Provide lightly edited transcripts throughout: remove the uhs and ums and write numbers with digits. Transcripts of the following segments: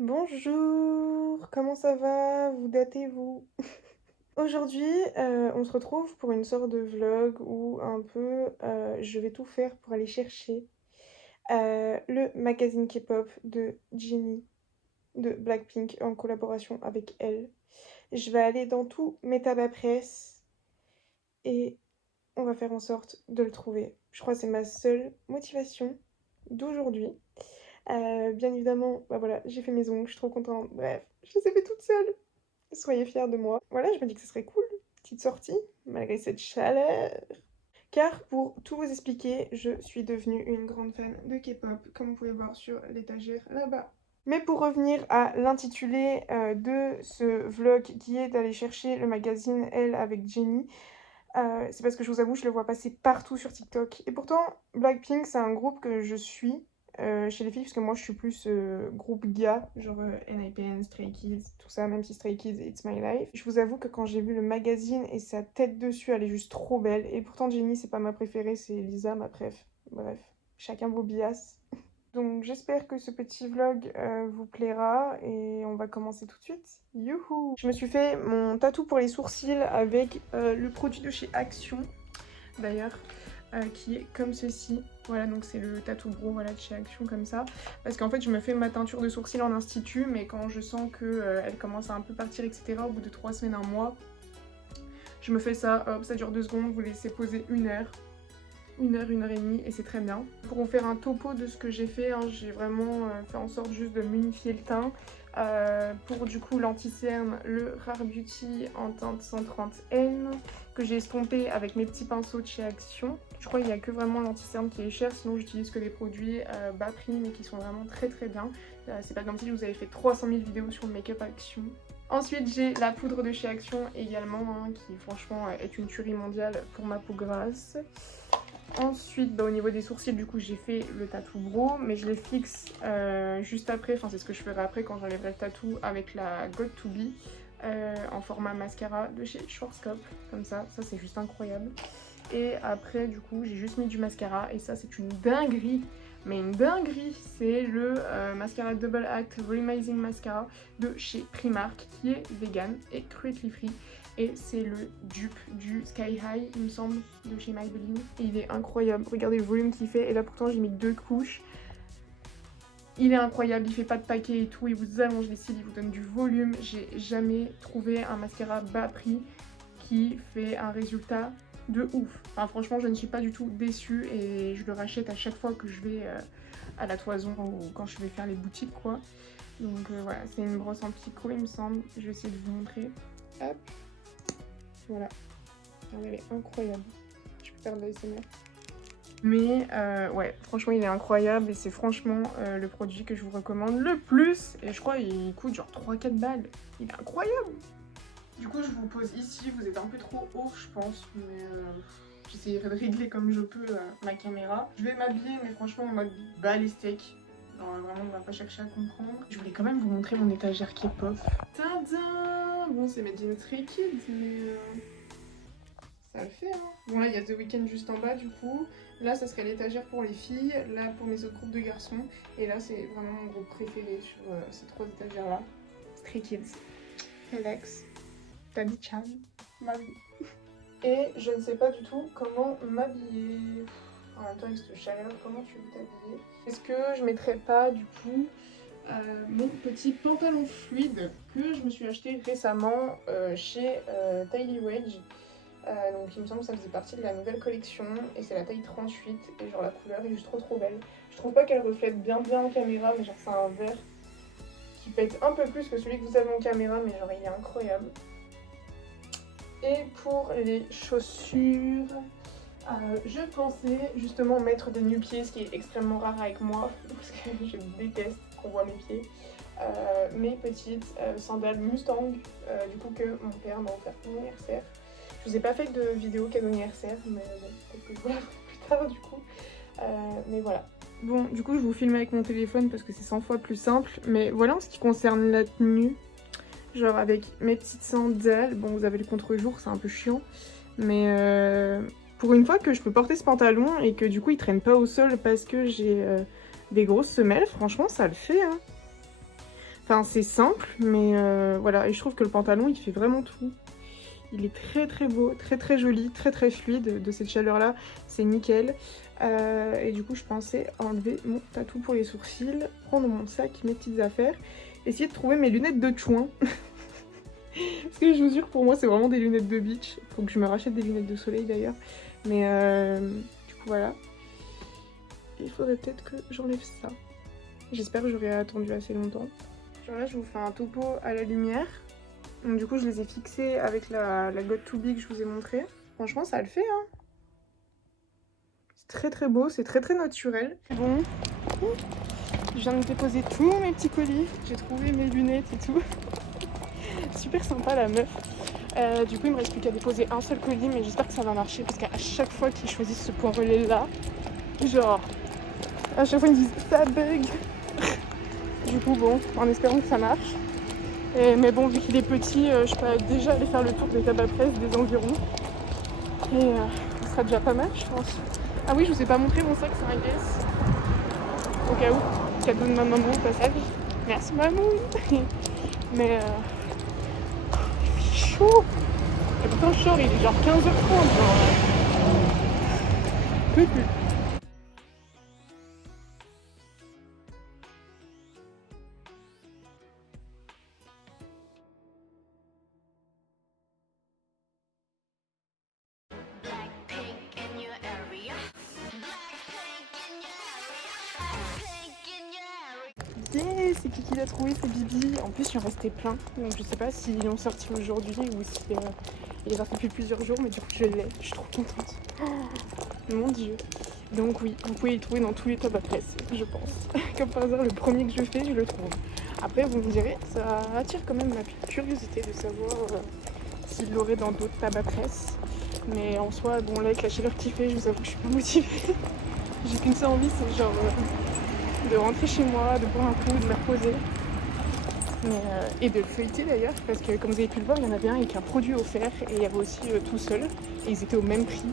Bonjour, comment ça va? Vous datez-vous? Aujourd'hui, on se retrouve pour une sorte de vlog où un peu je vais tout faire pour aller chercher le magazine K-pop de Jennie de Blackpink en collaboration avec elle. Je vais aller dans tous mes tabac presse et on va faire en sorte de le trouver. Je crois que c'est ma seule motivation d'aujourd'hui. Bien évidemment, bah voilà, j'ai fait mes ongles, je suis trop contente. Bref, je les ai fait toutes seules. Soyez fiers de moi. Voilà, je me dis que ce serait cool, petite sortie, malgré cette chaleur. Car pour tout vous expliquer, je suis devenue une grande fan de K-pop, comme vous pouvez voir sur l'étagère là-bas. Mais pour revenir à l'intitulé de ce vlog qui est d'aller chercher le magazine Elle avec Jennie, c'est parce que je vous avoue, je le vois passer partout sur TikTok. Et pourtant, Blackpink, c'est un groupe que je suis chez les filles, parce que moi je suis plus groupe gars, genre NIPN, Stray Kids, tout ça, même si Stray Kids, It's My Life. Je vous avoue que quand j'ai vu le magazine et sa tête dessus, elle est juste trop belle. Et pourtant, Jennie, c'est pas ma préférée, c'est Lisa, ma préf. Bref, chacun vos bias. Donc j'espère que ce petit vlog vous plaira et on va commencer tout de suite. Youhou! Je me suis fait mon tatou pour les sourcils avec le produit de chez Action d'ailleurs, qui est comme ceci. Voilà, donc c'est le tatou bro, voilà, de chez Action comme ça. Parce qu'en fait je me fais ma teinture de sourcils en institut, mais quand je sens que elle commence à un peu partir, etc., au bout de 3 semaines, un mois, je me fais ça, hop, ça dure 2 secondes, vous laissez poser 1 heure. 1 heure et demie et c'est très bien. Pour vous faire un topo de ce que j'ai fait, hein, j'ai vraiment fait en sorte juste de m'unifier le teint. Pour du coup l'anti-cerne, le Rare Beauty en teinte 130N que j'ai estompé avec mes petits pinceaux de chez Action. Je crois qu'il n'y a que vraiment l'anti-cerne qui est cher, sinon j'utilise que des produits bas prix mais qui sont vraiment très très bien. C'est pas comme si je vous avais fait 300 000 vidéos sur le make-up Action. Ensuite j'ai la poudre de chez Action également, hein, qui franchement est une tuerie mondiale pour ma peau grasse. Ensuite, au niveau des sourcils, du coup, j'ai fait le tatou bro, mais je les fixe juste après, enfin c'est ce que je ferai après quand j'enlèverai le tatou avec la God to Be en format mascara de chez Schwarzkopf, comme ça c'est juste incroyable. Et après, du coup, j'ai juste mis du mascara et ça c'est une dinguerie, mais une dinguerie, c'est le mascara Double Act Volumizing Mascara de chez Primark qui est vegan et cruelty free. Et c'est le dupe du Sky High, il me semble, de chez Maybelline. Et il est incroyable. Regardez le volume qu'il fait. Et là, pourtant, j'ai mis 2 couches. Il est incroyable, il fait pas de paquet et tout. Il vous allonge les cils, il vous donne du volume. J'ai jamais trouvé un mascara bas prix qui fait un résultat de ouf. Enfin, franchement, je ne suis pas du tout déçue. Et je le rachète à chaque fois que je vais à la Toison ou quand je vais faire les boutiques, quoi. Donc voilà, c'est une brosse en picot, il me semble. Je vais essayer de vous montrer. Hop. Voilà, elle est incroyable. Je peux faire de l'ASMR. Mais ouais, franchement, il est incroyable et c'est franchement le produit que je vous recommande le plus. Et je crois qu'il coûte genre 3-4 balles. Il est incroyable. Du coup, je vous pose ici. Vous êtes un peu trop haut, je pense. Mais j'essayerai de régler comme je peux ma caméra. Je vais m'habiller, mais franchement, en mode bas les steaks. Non, vraiment, on va pas chercher à comprendre. Je voulais quand même vous montrer mon étagère K-pop. Tadam! Bon, c'est mes jeans Stray Kids, mais ça le fait, hein. Bon, là, il y a The Weeknd juste en bas, du coup. Là, ça serait l'étagère pour les filles. Là, pour mes autres groupes de garçons. Et là, c'est vraiment mon groupe préféré sur ces 3 étagères-là. Stray Kids. Relax. Tabi-chan. Marie. Et je ne sais pas du tout comment m'habiller. En même temps, avec cette chaleur, comment tu veux t'habiller? Est-ce que je mettrais pas, du coup, mon petit pantalon fluide que je me suis acheté récemment chez Tylee Wedge. Donc il me semble que ça faisait partie de la nouvelle collection et c'est la taille 38 et genre la couleur est juste trop belle. Je trouve pas qu'elle reflète bien en caméra, mais genre c'est un vert qui pète un peu plus que celui que vous avez en caméra, mais genre il est incroyable. Et pour les chaussures, je pensais justement mettre des nu-pieds, ce qui est extrêmement rare avec moi parce que je déteste qu'on voit mes pieds. Mes petites sandales Mustang, du coup que mon père m'a offert pour mon anniversaire. Je vous ai pas fait de vidéo cadeau anniversaire, mais bon, peut-être que je vous la ferai plus tard du coup. Mais voilà. Bon, du coup, je vous filme avec mon téléphone parce que c'est 100 fois plus simple. Mais voilà en ce qui concerne la tenue. Genre avec mes petites sandales. Bon, vous avez le contre-jour, c'est un peu chiant. Mais pour une fois que je peux porter ce pantalon et que du coup, il traîne pas au sol parce que j'ai des grosses semelles, franchement, ça le fait, hein. Enfin, c'est simple, mais voilà. Et je trouve que le pantalon, il fait vraiment tout. Il est très très beau, très très joli, très très fluide de cette chaleur-là. C'est nickel. Et du coup, je pensais enlever mon tatou pour les sourcils, prendre mon sac, mes petites affaires, essayer de trouver mes lunettes de chouin. Parce que je vous jure, pour moi, c'est vraiment des lunettes de beach. Faut que je me rachète des lunettes de soleil d'ailleurs. Mais du coup, voilà. Il faudrait peut-être que j'enlève ça. J'espère que j'aurai attendu assez longtemps. Genre là, je vous fais un topo à la lumière. Donc du coup, je les ai fixés avec la Got2b que je vous ai montré. Franchement, ça le fait, hein. C'est très très beau, c'est très très naturel. Bon, je viens de déposer tous mes petits colis. J'ai trouvé mes lunettes et tout. Super sympa la meuf. Du coup, il me reste plus qu'à déposer un seul colis, mais j'espère que ça va marcher parce qu'à chaque fois qu'ils choisissent ce point relais là, genre, à chaque fois ils me disent ça bug. Du coup, bon, en espérant que ça marche. Mais bon, vu qu'il est petit, je peux déjà aller faire le tour des tabac presse des environs. Et ce sera déjà pas mal, je pense. Ah oui, je vous ai pas montré mon sac, c'est un Guess. Au cas où, cadeau de ma maman au passage. Merci maman. Mais il fait chaud. Et pourtant, je sors, il est genre 15h30. Genre, je peux plus. Yeah, c'est qui l'a trouvé, c'est Bibi. En plus, il en restait plein. Donc, je sais pas s'ils l'ont sorti aujourd'hui ou si il est sorti depuis plusieurs jours. Mais du coup, je l'ai. Je suis trop contente. Oh, mon dieu. Donc, oui, vous pouvez le trouver dans tous les tabac presse, je pense. Comme par hasard, le premier que je fais, je le trouve. Après, vous me direz, ça attire quand même ma curiosité de savoir s'il l'aurait dans d'autres tabac presse. Mais en soi, bon, là, avec la chaleur qu'il fait, je vous avoue que je suis pas motivée. J'ai qu'une seule envie, c'est genre de rentrer chez moi, de boire un coup, de me reposer. Et de le feuilleter d'ailleurs, parce que comme vous avez pu le voir, il y en avait un avec un produit offert et il y avait aussi tout seul. Et ils étaient au même prix.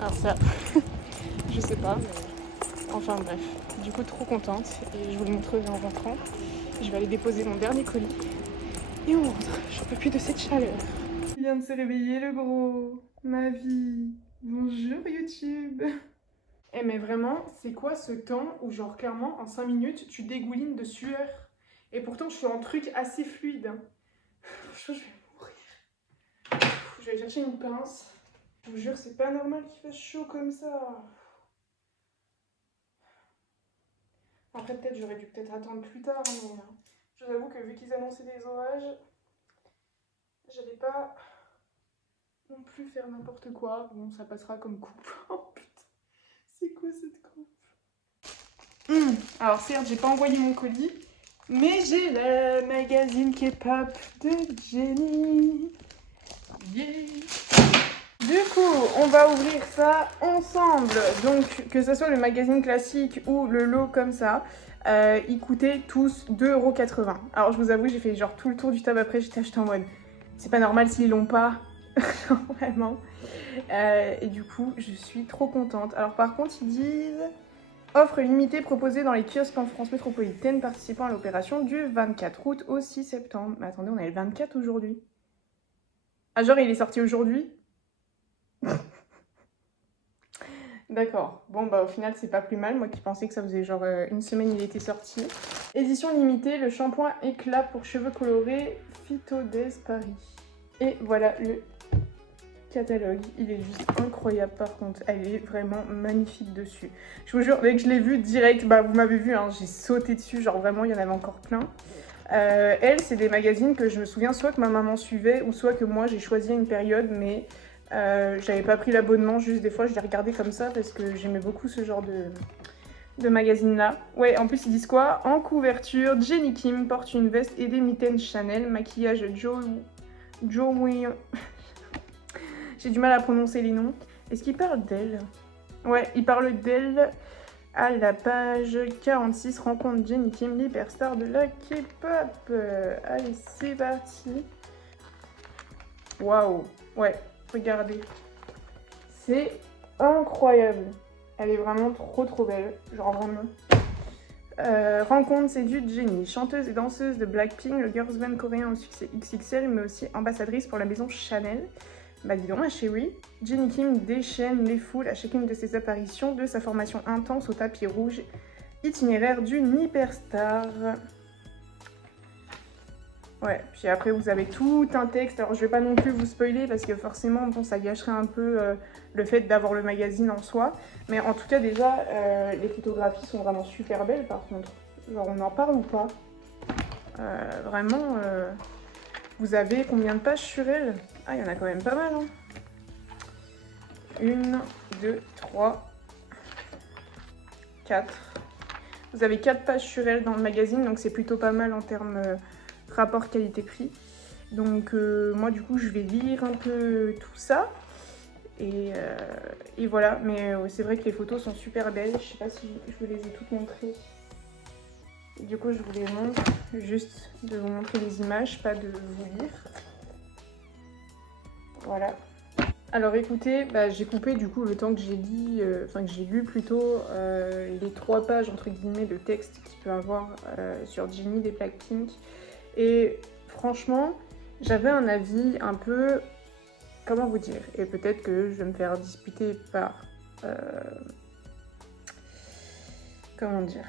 Alors ça, je sais pas, mais enfin bref. Du coup, trop contente et je vous le montrerai en rentrant. Je vais aller déposer mon dernier colis. Et on rentre, j'en peux plus de cette chaleur. Il vient de se réveiller le gros, ma vie. Bonjour YouTube. Eh mais vraiment, c'est quoi ce temps où genre clairement en 5 minutes tu dégoulines de sueur? Et pourtant je suis en truc assez fluide. Hein. Je vais mourir. Je vais aller chercher une pince. Je vous jure, c'est pas normal qu'il fasse chaud comme ça. Après peut-être j'aurais dû peut-être attendre plus tard, mais je vous avoue que vu qu'ils annonçaient des orages, j'allais pas non plus faire n'importe quoi. Bon, ça passera comme coupe. Oh putain, c'est quoi cette coupe? Alors certes, j'ai pas envoyé mon colis, mais j'ai le magazine K-pop de Jennie. Yeah. Du coup, on va ouvrir ça ensemble. Donc, que ce soit le magazine classique ou le lot comme ça, ils coûtaient tous 2,80 €. Alors, je vous avoue, j'ai fait genre tout le tour du table après, j'étais acheté en mode, c'est pas normal s'ils l'ont pas. Vraiment. Et du coup, je suis trop contente. Alors, par contre, ils disent... Offre limitée proposée dans les kiosques en France métropolitaine participant à l'opération du 24 août au 6 septembre. Mais attendez, on est le 24 aujourd'hui. Ah genre il est sorti aujourd'hui? D'accord. Bon bah au final c'est pas plus mal. Moi qui pensais que ça faisait genre une semaine il était sorti. Édition limitée, le shampoing éclat pour cheveux colorés Phytodez Paris. Et voilà le catalogue, il est juste incroyable par contre, elle est vraiment magnifique dessus. Je vous jure, dès que je l'ai vu direct, bah vous m'avez vu, hein, j'ai sauté dessus, genre vraiment il y en avait encore plein. Elle, c'est des magazines que je me souviens soit que ma maman suivait ou soit que moi j'ai choisi à une période, mais j'avais pas pris l'abonnement, juste des fois je les regardais comme ça parce que j'aimais beaucoup ce genre de magazine là. Ouais, en plus ils disent quoi? En couverture, Jennie Kim porte une veste et des mitaines Chanel, maquillage Joe J'ai du mal à prononcer les noms. Est-ce qu'il parle d'elle? Ouais, il parle d'elle à la page 46, rencontre Jennie Kim, l'hyperstar de la K-pop. Allez, c'est parti. Waouh. Ouais, regardez. C'est incroyable. Elle est vraiment trop trop belle. Genre vraiment. Rencontre séduite Jennie, chanteuse et danseuse de Blackpink, le girls band coréen au succès XXL, mais aussi ambassadrice pour la maison Chanel. Bah dis donc ma chérie, Jennie Kim déchaîne les foules à chacune de ses apparitions, de sa formation intense au tapis rouge, itinéraire d'une hyperstar. Ouais, puis après vous avez tout un texte, alors je vais pas non plus vous spoiler parce que forcément bon ça gâcherait un peu le fait d'avoir le magazine en soi, mais en tout cas déjà les photographies sont vraiment super belles par contre, genre on en parle ou pas? Vraiment, vous avez combien de pages sur elle? Ah il y en a quand même pas mal hein. 1, 2, 3, 4. Vous avez 4 pages sur elle dans le magazine, donc c'est plutôt pas mal en termes rapport qualité-prix. Donc moi du coup je vais lire un peu tout ça et voilà, mais c'est vrai que les photos sont super belles, je sais pas si je vous les ai toutes montrées. Du coup je vous les montre, juste de vous montrer les images, pas de vous lire. Voilà. Alors écoutez, bah, j'ai coupé du coup le temps que j'ai dit, que j'ai lu plutôt les 3 pages entre guillemets de texte qu'il peut avoir sur Jennie des Blackpink. Et franchement, j'avais un avis un peu, comment vous dire, et peut-être que je vais me faire disputer par, comment dire,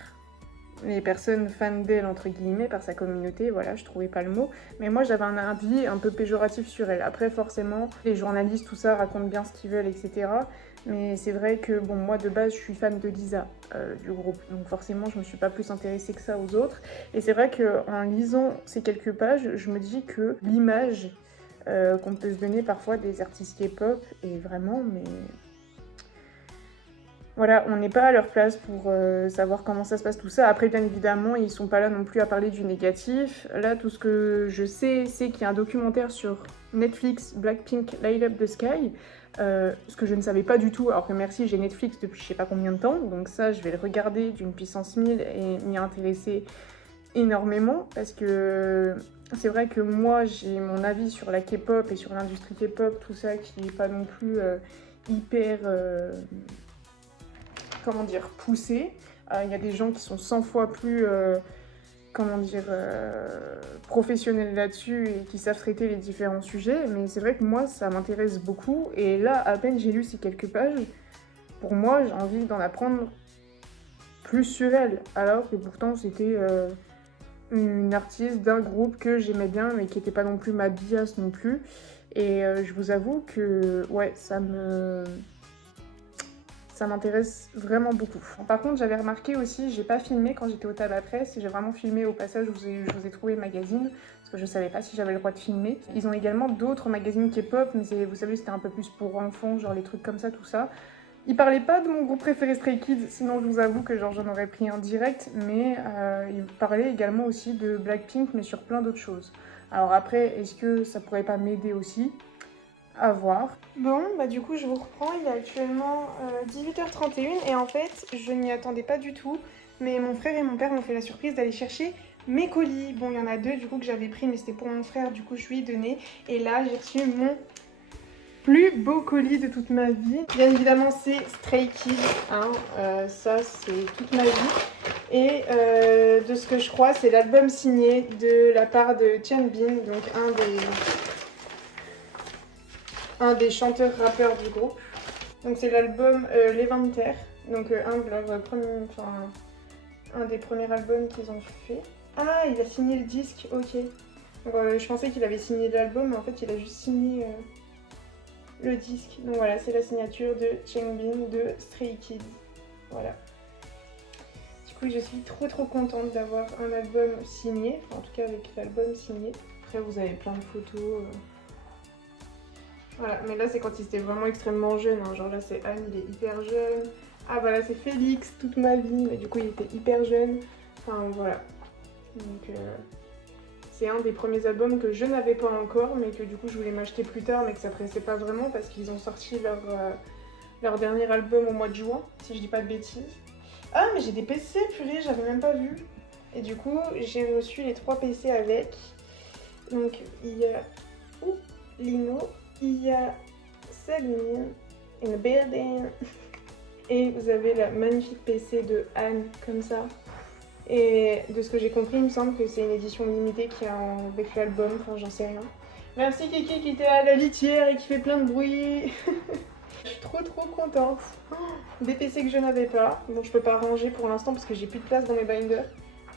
les personnes fans d'elle, entre guillemets, par sa communauté, voilà, je trouvais pas le mot, mais moi j'avais un avis un peu péjoratif sur elle. Après, forcément, les journalistes, tout ça, racontent bien ce qu'ils veulent, etc. Mais c'est vrai que, bon, moi de base, je suis fan de Lisa, du groupe, donc forcément, je me suis pas plus intéressée que ça aux autres. Et c'est vrai qu'en lisant ces quelques pages, je me dis que l'image qu'on peut se donner parfois des artistes K-pop est vraiment, mais voilà, on n'est pas à leur place pour savoir comment ça se passe tout ça. Après, bien évidemment, ils sont pas là non plus à parler du négatif. Là, tout ce que je sais, c'est qu'il y a un documentaire sur Netflix, Blackpink Light Up the Sky, ce que je ne savais pas du tout, alors que merci, j'ai Netflix depuis je sais pas combien de temps, donc ça, je vais le regarder d'une puissance 1000 et m'y intéresser énormément, parce que c'est vrai que moi, j'ai mon avis sur la K-pop et sur l'industrie K-pop, tout ça, qui n'est pas non plus hyper... comment dire, poussé. Il y a des gens qui sont 100 fois plus, comment dire, professionnels là-dessus et qui savent traiter les différents sujets. Mais c'est vrai que moi, ça m'intéresse beaucoup. Et là, à peine j'ai lu ces quelques pages, pour moi, j'ai envie d'en apprendre plus sur elle. Alors que pourtant, c'était une artiste d'un groupe que j'aimais bien, mais qui n'était pas non plus ma bias non plus. Et je vous avoue que, ouais, ça m'intéresse vraiment beaucoup. Par contre, j'avais remarqué aussi, j'ai pas filmé quand j'étais au tabac presse, j'ai vraiment filmé au passage où je vous ai trouvé magazine, parce que je savais pas si j'avais le droit de filmer. Ils ont également d'autres magazines K-pop, mais vous savez, c'était un peu plus pour enfants, genre les trucs comme ça, tout ça. Ils parlaient pas de mon groupe préféré Stray Kids, sinon je vous avoue que genre j'en aurais pris un direct, mais ils parlaient également aussi de Blackpink, mais sur plein d'autres choses. Alors après, est-ce que ça pourrait pas m'aider aussi ? À voir. Bon, bah du coup je vous reprends, il est actuellement 18h31 et en fait je n'y attendais pas du tout, mais mon frère et mon père m'ont fait la surprise d'aller chercher mes colis. Bon, il y en a 2 du coup que j'avais pris, mais c'était pour mon frère, du coup je lui ai donné. Et là j'ai reçu mon plus beau colis de toute ma vie. Bien évidemment c'est Stray Kids, hein, ça c'est toute ma vie. Et de ce que je crois c'est l'album signé de la part de Chanbin, donc un des chanteurs rappeurs du groupe. Donc c'est l'album Levanter, donc un des premiers albums qu'ils ont fait. Ah, il a signé le disque, ok. Donc, je pensais qu'il avait signé l'album, mais en fait il a juste signé le disque. Donc voilà, c'est la signature de Changbin de Stray Kids. Voilà. Du coup, je suis trop contente d'avoir un album signé, enfin, en tout cas avec l'album signé. Après, vous avez plein de photos. Voilà, mais là c'est quand il était vraiment extrêmement jeune, hein. Genre là c'est Anne, il est hyper jeune. Ah bah là c'est Félix, toute ma vie, mais du coup il était hyper jeune. Enfin voilà. Donc c'est un des premiers albums que je n'avais pas encore, mais que du coup je voulais m'acheter plus tard, mais que ça pressait pas vraiment parce qu'ils ont sorti leur dernier album au mois de juin, si je dis pas de bêtises. Ah mais j'ai des PC, purée, j'avais même pas vu. Et du coup j'ai reçu les 3 PC avec. Donc il y a Lino, il y a Sabine in the building. Et vous avez la magnifique PC de Anne, comme ça. Et de ce que j'ai compris, il me semble que c'est une édition limitée qui est avec l'album, enfin j'en sais rien. Merci Kiki qui était à la litière et qui fait plein de bruit. Je suis trop contente. Des PC que je n'avais pas. Bon, je peux pas ranger pour l'instant parce que j'ai plus de place dans mes binders.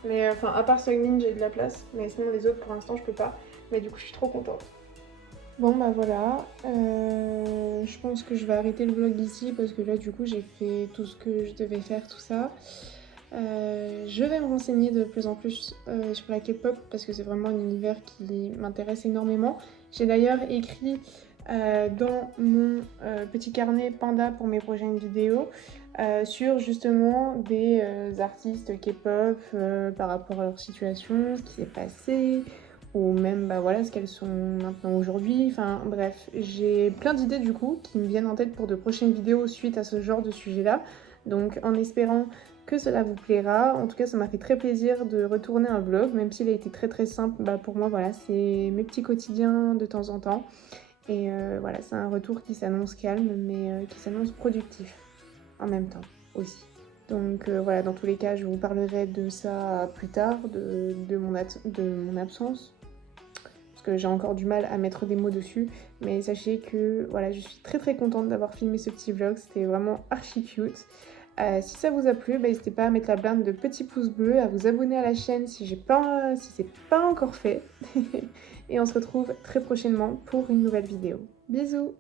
Mais enfin, à part Sungmin, j'ai de la place. Mais sinon, les autres, pour l'instant, je peux pas. Mais du coup, je suis trop contente. Bon, bah voilà. Je pense que je vais arrêter le vlog ici parce que là, du coup, j'ai fait tout ce que je devais faire, tout ça. Je vais me renseigner de plus en plus sur la K-pop parce que c'est vraiment un univers qui m'intéresse énormément. J'ai d'ailleurs écrit dans mon petit carnet Panda pour mes prochaines vidéos sur justement des artistes K-pop par rapport à leur situation, ce qui s'est passé, ou même bah voilà ce qu'elles sont maintenant aujourd'hui. Enfin bref, j'ai plein d'idées du coup qui me viennent en tête pour de prochaines vidéos suite à ce genre de sujet-là. Donc en espérant que cela vous plaira. En tout cas, ça m'a fait très plaisir de retourner un vlog, même s'il a été très simple. Bah, pour moi, voilà, c'est mes petits quotidiens de temps en temps. Et voilà, c'est un retour qui s'annonce calme, mais qui s'annonce productif en même temps aussi. Donc voilà, dans tous les cas, je vous parlerai de ça plus tard, de mon absence. Parce que j'ai encore du mal à mettre des mots dessus. Mais sachez que voilà, je suis très contente d'avoir filmé ce petit vlog. C'était vraiment archi cute. Si ça vous a plu, bah, n'hésitez pas à mettre la blinde de petits pouces bleus, à vous abonner à la chaîne si c'est pas encore fait. Et on se retrouve très prochainement pour une nouvelle vidéo. Bisous!